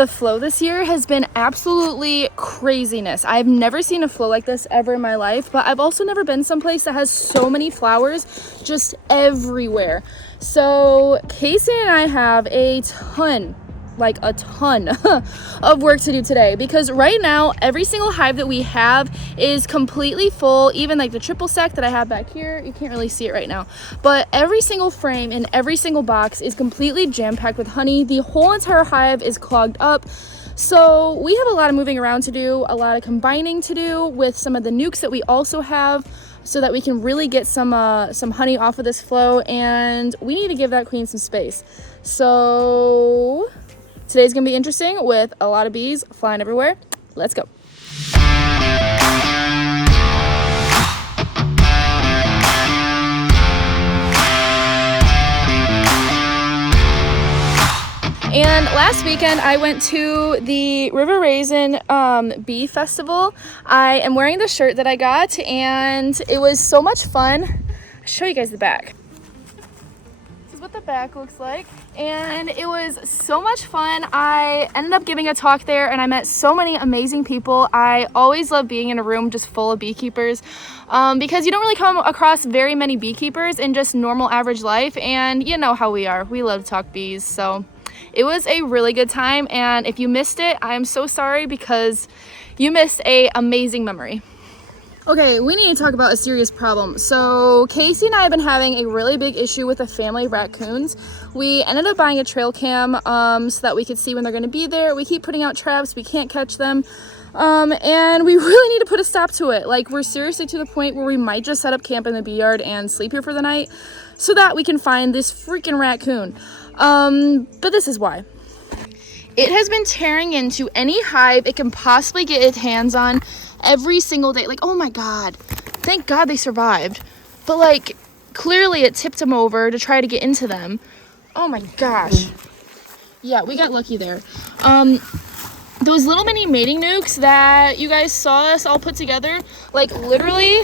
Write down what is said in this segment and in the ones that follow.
The flow this year has been absolutely craziness. I've never seen a flow like this ever in my life, but I've also never been someplace that has so many flowers just everywhere. So Casey and I have a ton of work to do today, because right now every single hive that we have is completely full. Even like the triple stack that I have back here, you can't really see it right now, but every single frame in every single box is completely jam-packed with honey. The whole entire hive is clogged up. So we have a lot of moving around to do, a lot of combining to do with some of the nukes that we also have, so that we can really get some honey off of this flow, and we need to give that queen some space. So today's gonna be interesting with a lot of bees flying everywhere. Let's go. And last weekend I went to the River Raisin bee festival. I am wearing the shirt that I got, and it was so much fun. I'll show you guys the back. This is what the back looks like. And it was so much fun. I ended up giving a talk there, and I met so many amazing people. I always love being in a room just full of beekeepers, because you don't really come across very many beekeepers in just normal average life, and you know how we are. We love to talk bees, so it was a really good time. And if you missed it, I am so sorry, because you missed an amazing memory. Okay, we need to talk about a serious problem. So Casey and I have been having a really big issue with a family of raccoons. We ended up buying a trail cam so that we could see when they're going to be there. We keep putting out traps, we can't catch them, and we really need to put a stop to it. Like, we're seriously to the point where we might just set up camp in the bee yard and sleep here for the night so that we can find this freaking raccoon. But this is why. It has been tearing into any hive it can possibly get its hands on every single day. Like, oh my god, thank god they survived, but like clearly it tipped them over to try to get into them. Oh my gosh, yeah, we got lucky there. Those little mini mating nukes that you guys saw us all put together, like literally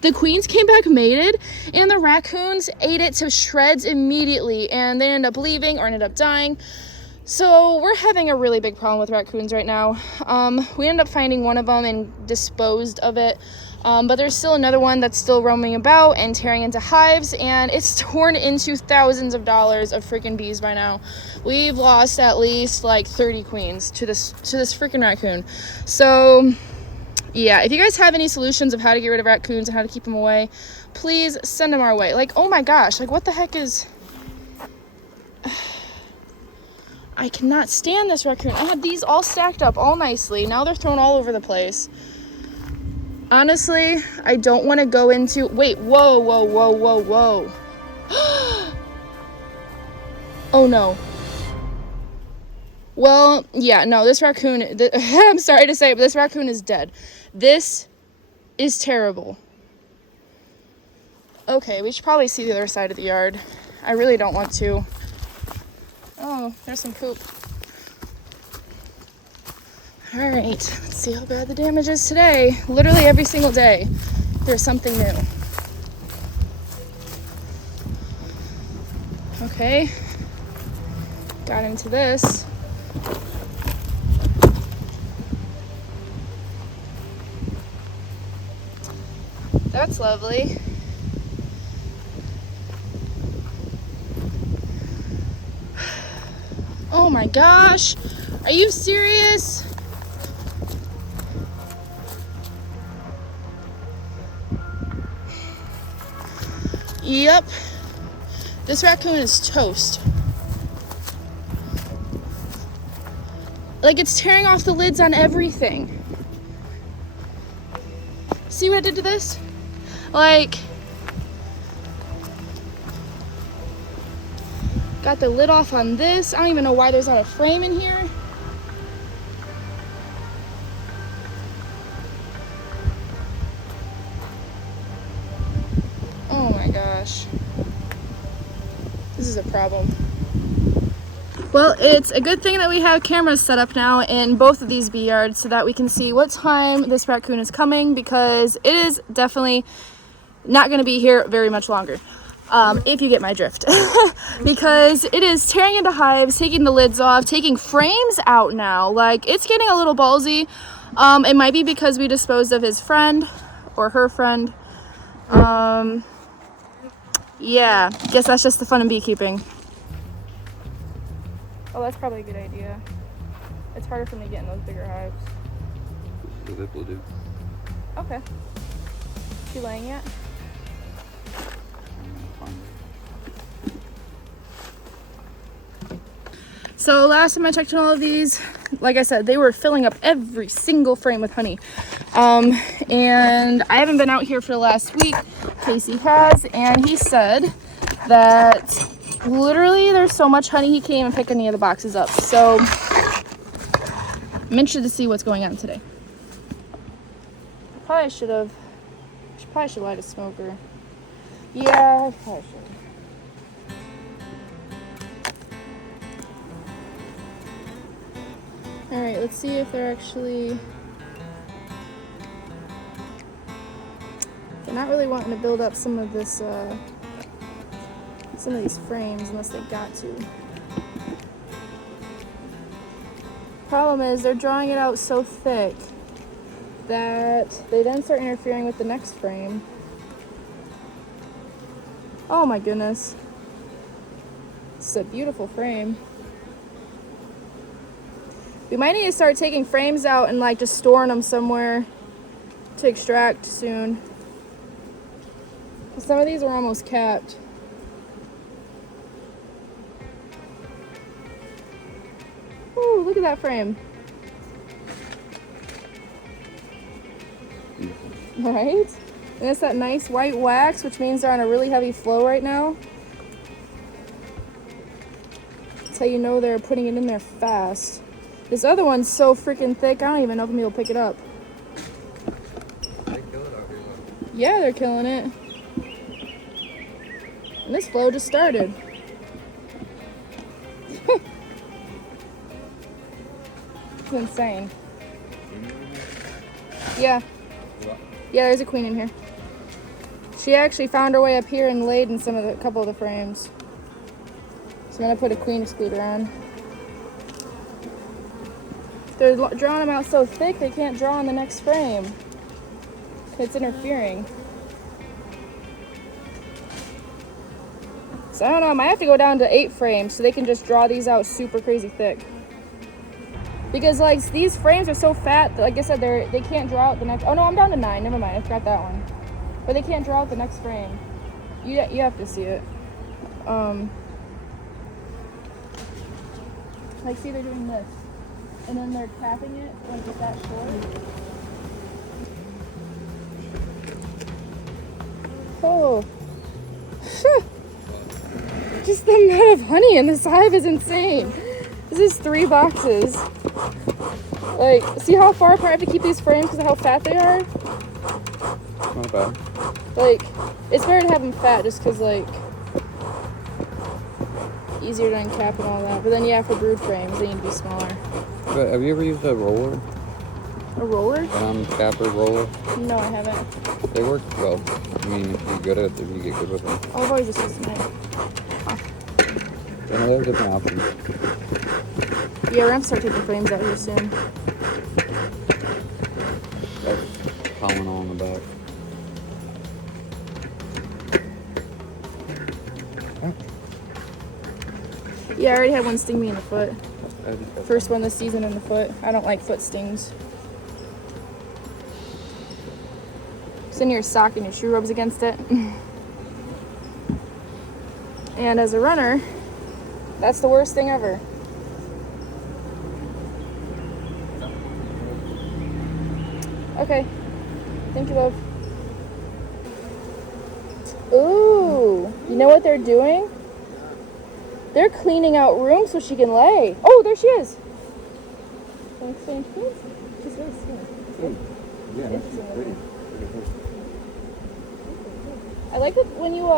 the queens came back mated, and the raccoons ate it to shreds immediately, and they ended up leaving or ended up dying. So we're having a really big problem with raccoons right now. We ended up finding one of them and disposed of it, but there's still another one that's still roaming about and tearing into hives, and it's torn into thousands of dollars of freaking bees by now. We've lost at least like 30 queens to this freaking raccoon. So yeah, if you guys have any solutions of how to get rid of raccoons and how to keep them away, please send them our way. Like, oh my gosh, like what the heck is... I cannot stand this raccoon. I had these all stacked up all nicely. Now they're thrown all over the place. Honestly, I don't want to go into... Wait, whoa. Oh no. Well, yeah, no, this raccoon... I'm sorry to say, but this raccoon is dead. This is terrible. Okay, we should probably see the other side of the yard. I really don't want to. Oh, there's some poop. All right, let's see how bad the damage is today. Literally every single day, there's something new. Okay, got into this. That's lovely. Oh my gosh, are you serious? Yep, this raccoon is toast. Like, it's tearing off the lids on everything. See what I did to this? Like, got the lid off on this. I don't even know why there's not a frame in here. Oh my gosh. This is a problem. Well, it's a good thing that we have cameras set up now in both of these bee yards so that we can see what time this raccoon is coming, because it is definitely not going to be here very much longer. if you get my drift. Because it is tearing into hives, taking the lids off, taking frames out now. Like, it's getting a little ballsy. It might be because we disposed of his friend or her friend. Yeah, guess that's just the fun in beekeeping. Oh, that's probably a good idea. It's harder for me to get in those bigger hives. What that will do. Okay. Is she laying yet? So last time I checked on all of these, like I said, they were filling up every single frame with honey. And I haven't been out here for the last week. Casey has, and he said that literally there's so much honey he can't even pick any of the boxes up. So I'm interested to see what's going on today. Probably should light a smoker. Yeah, I probably should. All right, let's see if they're actually. They're not really wanting to build up some of this, some of these frames unless they got to. Problem is, they're drawing it out so thick that they then start interfering with the next frame. Oh my goodness. It's a beautiful frame. We might need to start taking frames out and like just storing them somewhere to extract soon. Some of these are almost capped. Ooh, look at that frame. Right? And it's that nice white wax, which means they're on a really heavy flow right now. That's how you know they're putting it in there fast. This other one's so freaking thick, I don't even know if I'm gonna pick it up. They kill it out here, though. Yeah, they're killing it. And this flow just started. It's insane. Yeah. Yeah, there's a queen in here. She actually found her way up here and laid in a couple of the frames. So I'm gonna put a queen excluder on. They're drawing them out so thick they can't draw on the next frame. It's interfering. So I don't know, I might have to go down to 8 frames so they can just draw these out super crazy thick. Because like these frames are so fat that, like I said, they can't draw out the next. Oh no, I'm down to 9. Never mind, I forgot that one. But they can't draw out the next frame. You have to see it. Like see, they're doing this, and then they're tapping it like it's that short. Oh, just the amount of honey in this hive is insane. This is 3 boxes. Like, see how far apart I have to keep these frames because of how fat they are? Not bad. Like, it's better to have them fat just because, like, easier to uncap and all that. But then, yeah, for brood frames, they need to be smaller. But have you ever used a roller? A roller? An uncapper roller? No, I haven't. They work well. I mean, if you're good at it, if you get good with them. Oh, I've always just used a knife. You know, there's different options. Yeah, we're going to start taking frames out here soon. That's pollen all in the back. Yeah, I already had one sting me in the foot. First one this season in the foot. I don't like foot stings. It's in your sock and your shoe rubs against it. And as a runner, that's the worst thing ever. Okay. Thank you, love. Ooh. You know what they're doing? They're cleaning out room so she can lay. Oh, there she is. She's really skinny. Yeah. I like it when you,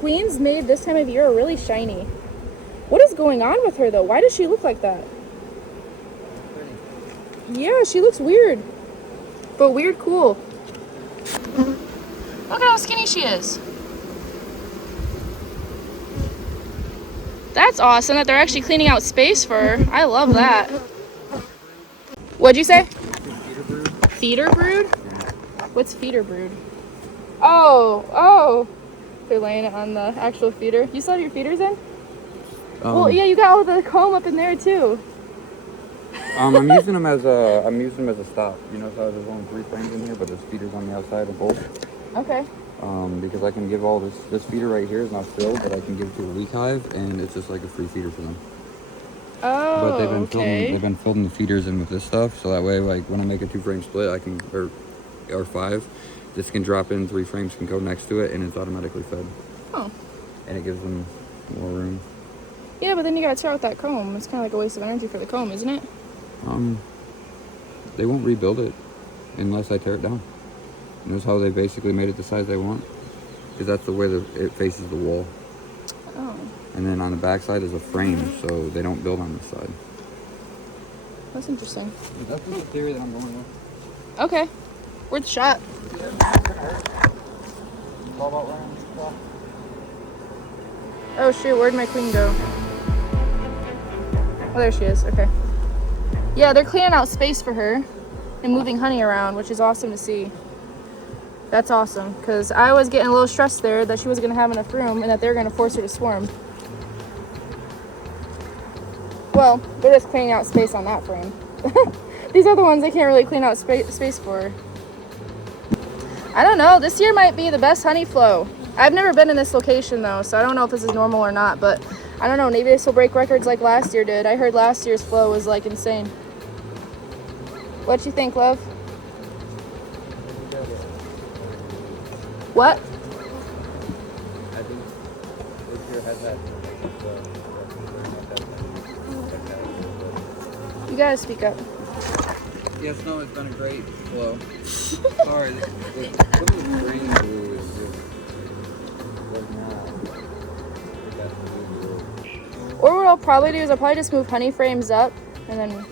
queens made this time of year are really shiny. What is going on with her, though? Why does she look like that? Yeah, she looks weird. But weird cool. Look at how skinny she is. That's awesome that they're actually cleaning out space for her. I love that. What'd you say? Feeder brood. Feeder brood? What's feeder brood? Oh. They're laying it on the actual feeder. You still have your feeders in? Well, yeah, you got all the comb up in there too. I'm using them as a stop. You know, so there's only 3 frames in here, but there's feeders on the outside of both. Okay. Because I can give all this feeder right here is not filled, but I can give it to a weak hive, and it's just like a free feeder for them. Oh, but okay. They've been filling the feeders in with this stuff, so that way, like when I make a 2-frame split, I can or 5, this can drop in, 3 frames can go next to it, and it's automatically fed. Oh. And it gives them more room. Yeah, but then you gotta tear out that comb. It's kind of like a waste of energy for the comb, isn't it? They won't rebuild it unless I tear it down. And that's how they basically made it the size they want, because that's the way it faces the wall. Oh. And then on the back side is a frame, so they don't build on this side. That's interesting. But that's just the theory that I'm going with. Okay. Worth a shot. Oh shoot, where'd my queen go? Oh, there she is. Okay. Yeah, they're cleaning out space for her and moving honey around, which is awesome to see. That's awesome, because I was getting a little stressed there that she wasn't going to have enough room and that they're going to force her to swarm. Well, they're just cleaning out space on that frame. These other ones, they can't really clean out space for. I don't know. This year might be the best honey flow. I've never been in this location, though, so I don't know if this is normal or not, but I don't know. Maybe this will break records like last year did. I heard last year's flow was, like, insane. What you think, love? What? I think this year has that. You gotta speak up. Yes, no, it's been a great flow. Sorry, some of the green blue is just was not. Or what I'll probably do is I'll probably just move honey frames up and then.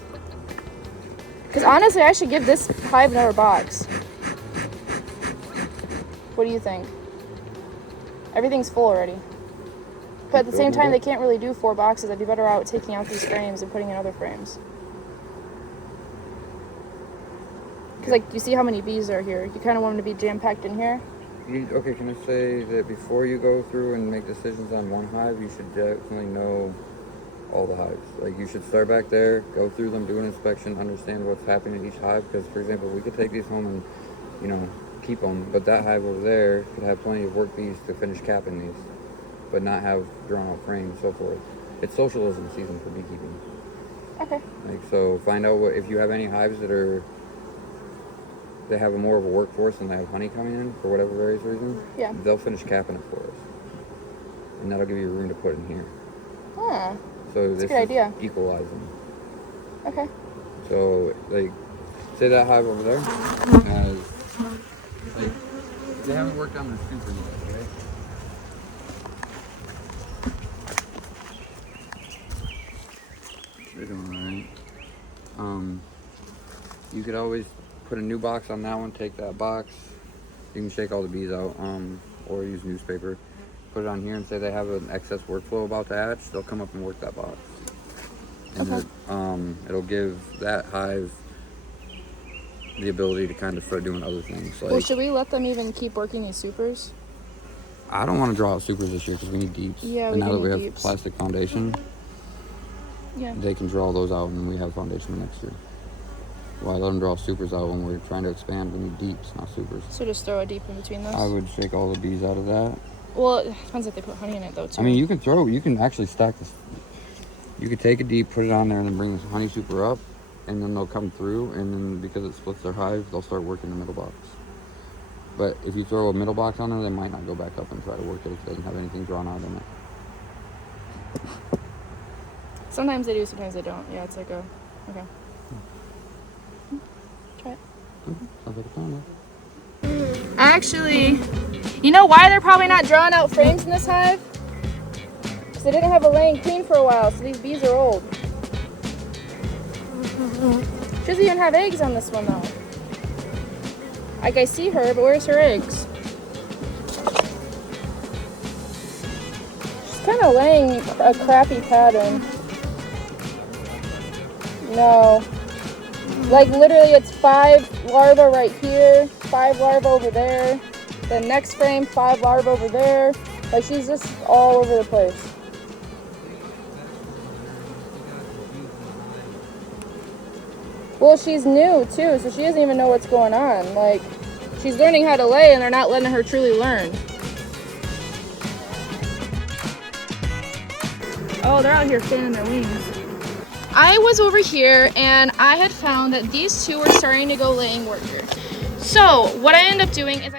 Because honestly, I should give this hive another box. What do you think? Everything's full already. But at the same time, they can't really do 4 boxes. I'd be better out taking out these frames and putting in other frames. Because, like, you see how many bees are here. You kind of want them to be jam-packed in here. Okay, can I say that before you go through and make decisions on one hive, you should definitely know all the hives. Like, you should start back there, go through them, do an inspection, understand what's happening in each hive. Because, for example, we could take these home and, you know, keep them, but that hive over there could have plenty of work bees to finish capping these, but not have drawn out frames and so forth. It's socialism season for beekeeping. Okay. Like, so find out if you have any hives that are, they have more of a workforce and they have honey coming in for whatever various reasons. Yeah. They'll finish capping it for us, and that'll give you room to put in here. Huh. So That's a this good idea. equalizing. Okay. So, like, say that hive over there has, like, they haven't worked on their super yet, okay? They're doing alright. You could always put a new box on that one, take that box. You can shake all the bees out, or use newspaper. Put it on here and say they have an excess workflow about to hatch. They'll come up and work that box. And Okay. it'll give that hive the ability to kind of start doing other things. Like, Well, should we let them even keep working these supers? I don't want to draw out supers this year because we need deeps. Yeah, and we now do that we need have deeps. plastic foundation, Yeah. they can draw those out and we have foundation next year. Why let them draw supers out when we're trying to expand? We need deeps, not supers. So just throw a deep in between those? I would shake all the bees out of that. Well, it depends if they put honey in it, though, too. I mean, you can actually stack this. You could take a deep, put it on there, and then bring this honey super up, and then they'll come through, and then because it splits their hive, they'll start working the middle box. But if you throw a middle box on there, they might not go back up and try to work it if it doesn't have anything drawn out in it. Sometimes they do, sometimes they don't. Yeah, it's like a... Okay. Try it. Sounds like a plan. Actually, you know why they're probably not drawing out frames in this hive? Because they didn't have a laying queen for a while, so these bees are old. She doesn't even have eggs on this one, though. Like, I see her, but where's her eggs? She's kind of laying a crappy pattern. No. Like literally it's 5 larvae right here, 5 larvae over there. The next frame, 5 larvae over there. Like she's just all over the place. Well, she's new too, so she doesn't even know what's going on. Like, she's learning how to lay and they're not letting her truly learn. Oh, they're out here fanning their wings. I was over here and I had found that these two were starting to go laying worker. So what I ended up doing is